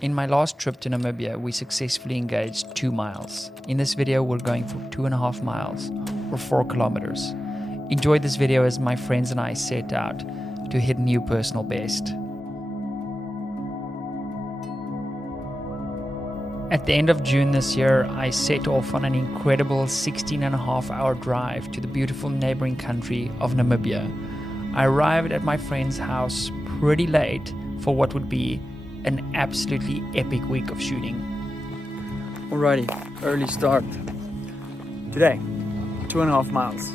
In my last trip to Namibia, we successfully engaged 2 miles. In this video, we're going for 2.5 miles or 4 kilometers. Enjoy this video as my friends and I set out to hit a new personal best. At the end of June this year, I set off on an incredible 16.5-hour drive to the beautiful neighboring country of Namibia. I arrived at my friend's house pretty late for what would be an absolutely epic week of shooting. Alrighty, early start. Today, 2.5 miles.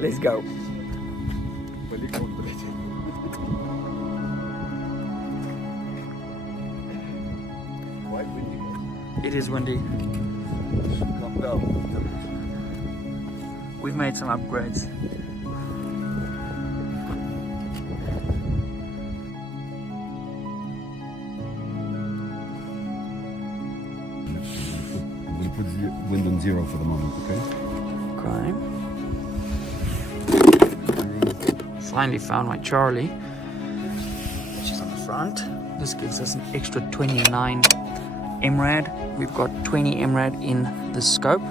Let's go. It is windy. We've made some upgrades. We put the wind on 0 for the moment, Okay. Finally found my Charlie, which is on the front. This gives us an extra 29 MRAD. We've got 20 MRAD in the scope,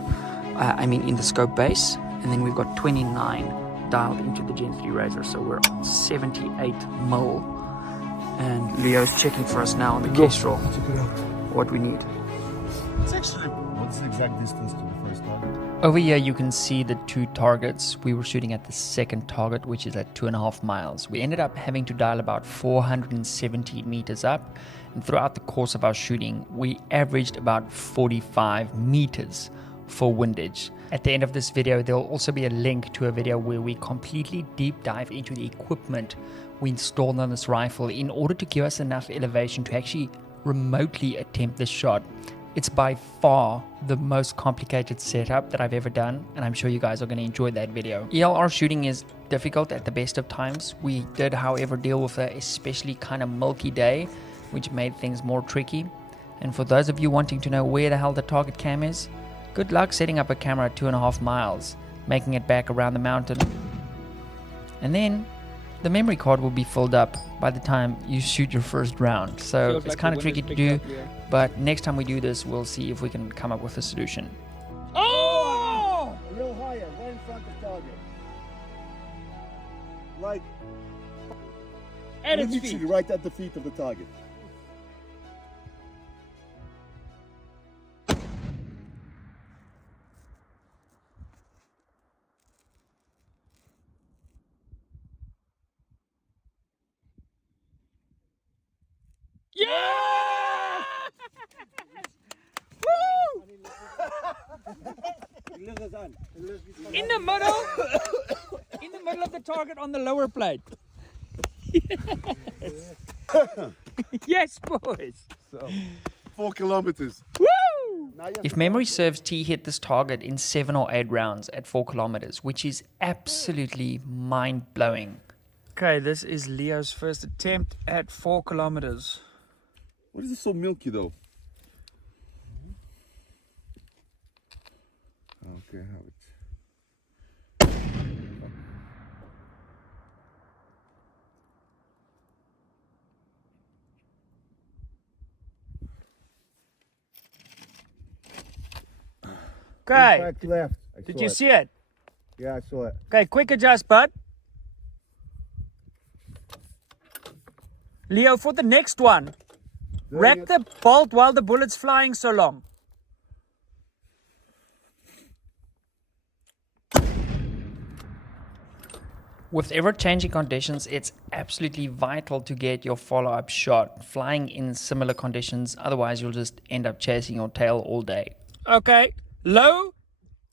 in the scope base, and then we've got 29 dialed into the Gen 3 Razor, so we're on 78 mil. And Leo's checking for us now on the Kestrel what we need. It's actually... What's the exact distance to the first target? Over here you can see the 2 targets. We were shooting at the second target, which is at 2.5 miles. We ended up having to dial about 470 meters up, and throughout the course of our shooting we averaged about 45 meters for windage. At the end of this video there will also be a link to a video where we completely deep dive into the equipment we installed on this rifle in order to give us enough elevation to actually remotely attempt this shot. It's by far the most complicated setup that I've ever done, and I'm sure you guys are going to enjoy that video. ELR shooting is difficult at the best of times. We did, however, deal with a especially kind of milky day, which made things more tricky. And for those of you wanting to know where the hell the target cam is, good luck setting up a camera at 2.5 miles, making it back around the mountain. And then the memory card will be filled up by the time you shoot your first round. So it's kind of tricky to do, but next time we do this, we'll see if we can come up with a solution. Oh! A little higher, right in front of target. Like... At its feet. Literally right at the feet of the target. Yeah! Woo! In the middle of the target on the lower plate. Yes, yes boys. So, 4 kilometers. Woo! If memory serves, T hit this target in 7 or 8 rounds at 4 kilometers, which is absolutely mind-blowing. Okay, this is Leo's first attempt at 4 kilometers. What is it so milky though? Okay, how it... Okay, Back left. did you see it? Yeah, I saw it. Okay, quick adjust, bud. Leo, for the next one, wrap the bolt while the bullet's flying so long. With ever-changing conditions, it's absolutely vital to get your follow-up shot flying in similar conditions, otherwise you'll just end up chasing your tail all day. Okay, low,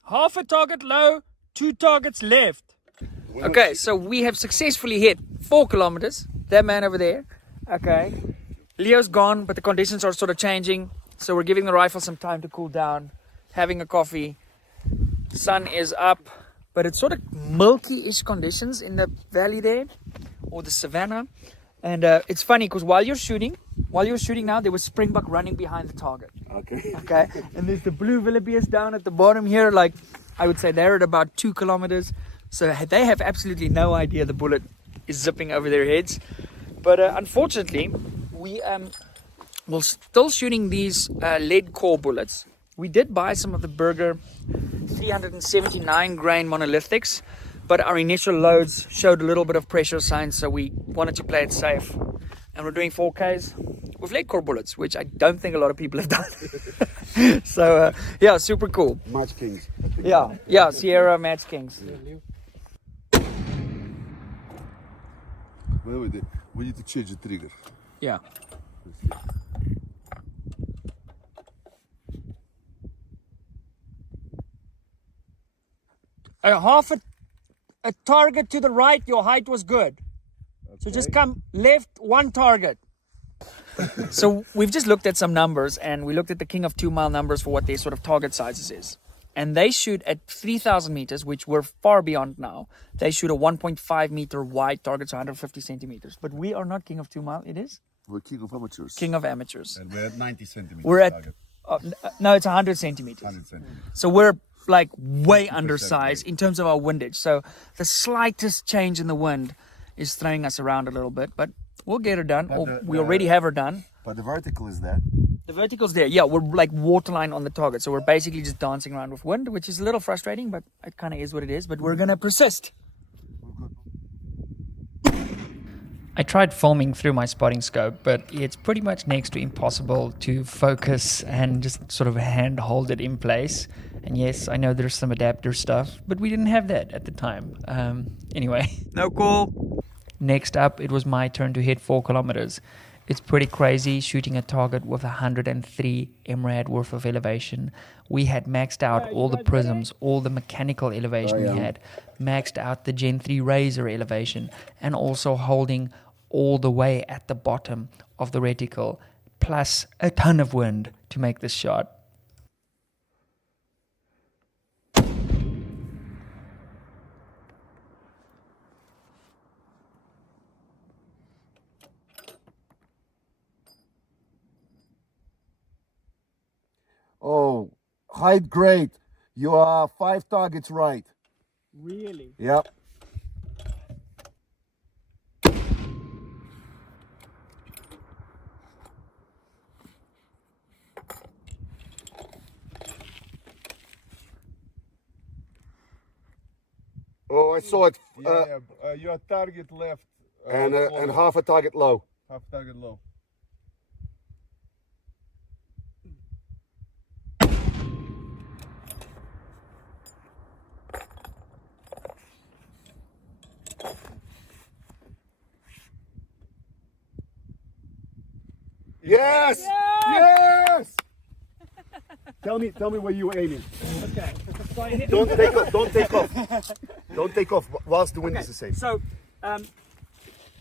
half a target low, 2 targets left. Okay, so we have successfully hit 4 kilometers. That man over there. Okay, Leo's gone, but the conditions are sort of changing, so we're giving the rifle some time to cool down, having a coffee. Sun is up, but it's sort of milky-ish conditions in the valley there, or the savannah. And it's funny because while you're shooting now, there was springbok running behind the target. Okay. Okay, and there's the blue wildebeest down at the bottom here. Like, I would say they're at about 2 kilometers. So they have absolutely no idea the bullet is zipping over their heads. But unfortunately, we we're still shooting these lead core bullets. We did buy some of the Berger 379 grain monolithics, but our initial loads showed a little bit of pressure signs, so we wanted to play it safe. And we're doing 4Ks with lead core bullets, which I don't think a lot of people have done. So yeah, super cool. Match Kings. Yeah, Sierra Match Kings. We need to change the trigger. Yeah. Half a target to the right, your height was good. Okay. So just come left, one target. So we've just looked at some numbers, and we looked at the King of 2 Mile numbers for what their sort of target sizes is. And they shoot at 3,000 meters, which we're far beyond now. They shoot a 1.5 meter wide target, so 150 centimeters. But we are not King of 2 Mile, it is? We're King of Amateurs. King of Amateurs. And we're at 90 centimeters. We're at, no, it's 100 centimeters. 100 centimeters. So we're like way undersized in terms of our windage. So the slightest change in the wind is throwing us around a little bit, but we'll get her done. We already have her done. But the vertical is there. The vertical's there. Yeah, we're like waterline on the target. So we're basically just dancing around with wind, which is a little frustrating, but it kind of is what it is. But we're going to persist. I tried filming through my spotting scope, but it's pretty much next to impossible to focus and just sort of hand hold it in place. And yes, I know there's some adapter stuff, but we didn't have that at the time. Anyway. No call. Next up, it was my turn to hit 4 kilometers. It's pretty crazy shooting a target with 103 MRAD worth of elevation. We had maxed out all the prisms, all the mechanical elevation we had, maxed out the Gen 3 Razor elevation, and also holding all the way at the bottom of the reticle, plus a ton of wind to make this shot. Oh, height great. You are 5 targets right. Really? Yep. Oh, I saw it. Your target left. And half a target low. Half target low. Yes! Yes! Tell me where you were aiming. Okay. Don't take off. Don't take off. Don't take off whilst the wind is the same. So,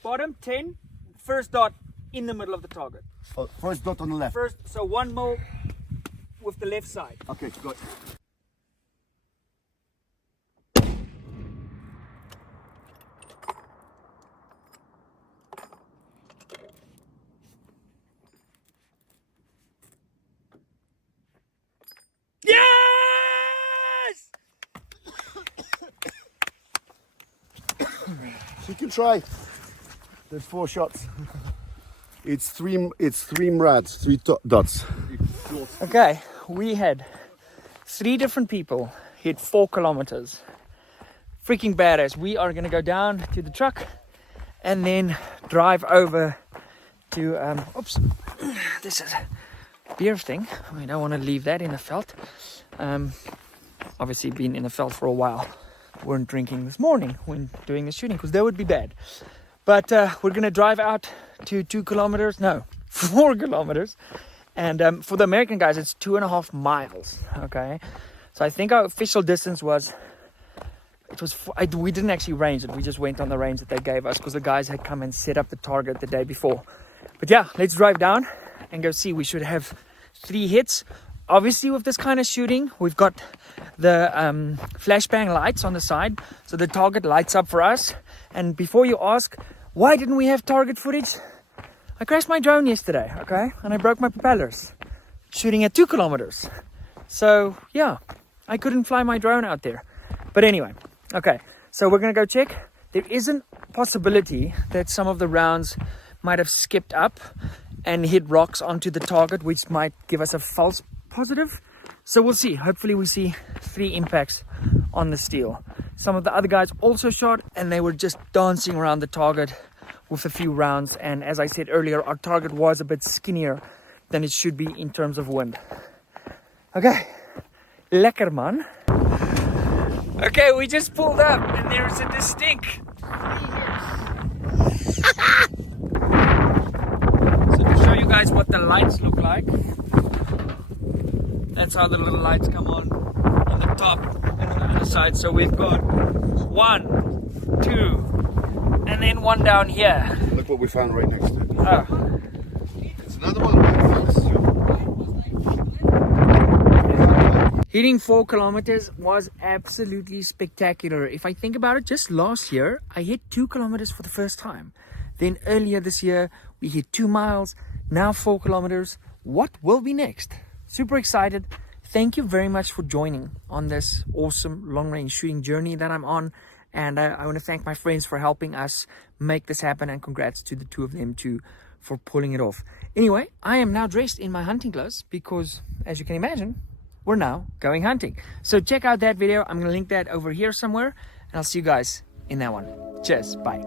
bottom 10, first dot in the middle of the target. First dot on the left. So 1 mil with the left side. Okay, good. Yes! You can try. There's 4 shots. It's three MRADs, 3 dots. Okay, we had 3 different people hit 4 kilometers. Freaking badass. We are gonna go down to the truck and then drive over to oops, this is a beer thing. We don't want to leave that in the veld. Obviously been in the veld for a while. Weren't drinking this morning when doing the shooting because that would be bad. But we're gonna drive out to 2 kilometers, no, 4 kilometers. And for the American guys, it's 2.5 miles. Okay, so I think our official distance was, we didn't actually range it. We just went on the range that they gave us because the guys had come and set up the target the day before. But yeah, let's drive down and go see. We should have 3 hits. Obviously, with this kind of shooting, we've got the flashbang lights on the side, so the target lights up for us. And before you ask, why didn't we have target footage? I crashed my drone yesterday, okay? And I broke my propellers, shooting at 2 kilometers. So, yeah, I couldn't fly my drone out there. But anyway, okay, so we're gonna go check. There is a possibility that some of the rounds might have skipped up and hit rocks onto the target, which might give us a false positive. So we'll see. Hopefully we see 3 impacts on the steel. Some of the other guys also shot, and they were just dancing around the target with a few rounds. And as I said earlier, our target was a bit skinnier than it should be in terms of wind. Okay, lekker man. Okay, we just pulled up and there's a distinct 3 hits. So to show you guys what the lights look like, that's how the little lights come on the top and on the other side. So we've got 1, 2, and then 1 down here. Look what we found right next to it. Oh. It's another one. Hitting 4 kilometers was absolutely spectacular. If I think about it, just last year, I hit 2 kilometers for the first time. Then earlier this year, we hit 2 miles, now 4 kilometers. What will be next? Super excited. Thank you very much for joining on this awesome long-range shooting journey that I'm on. And I want to thank my friends for helping us make this happen. And congrats to the 2 of them too for pulling it off. Anyway, I am now dressed in my hunting clothes because, as you can imagine, we're now going hunting. So check out that video. I'm going to link that over here somewhere. And I'll see you guys in that one. Cheers. Bye.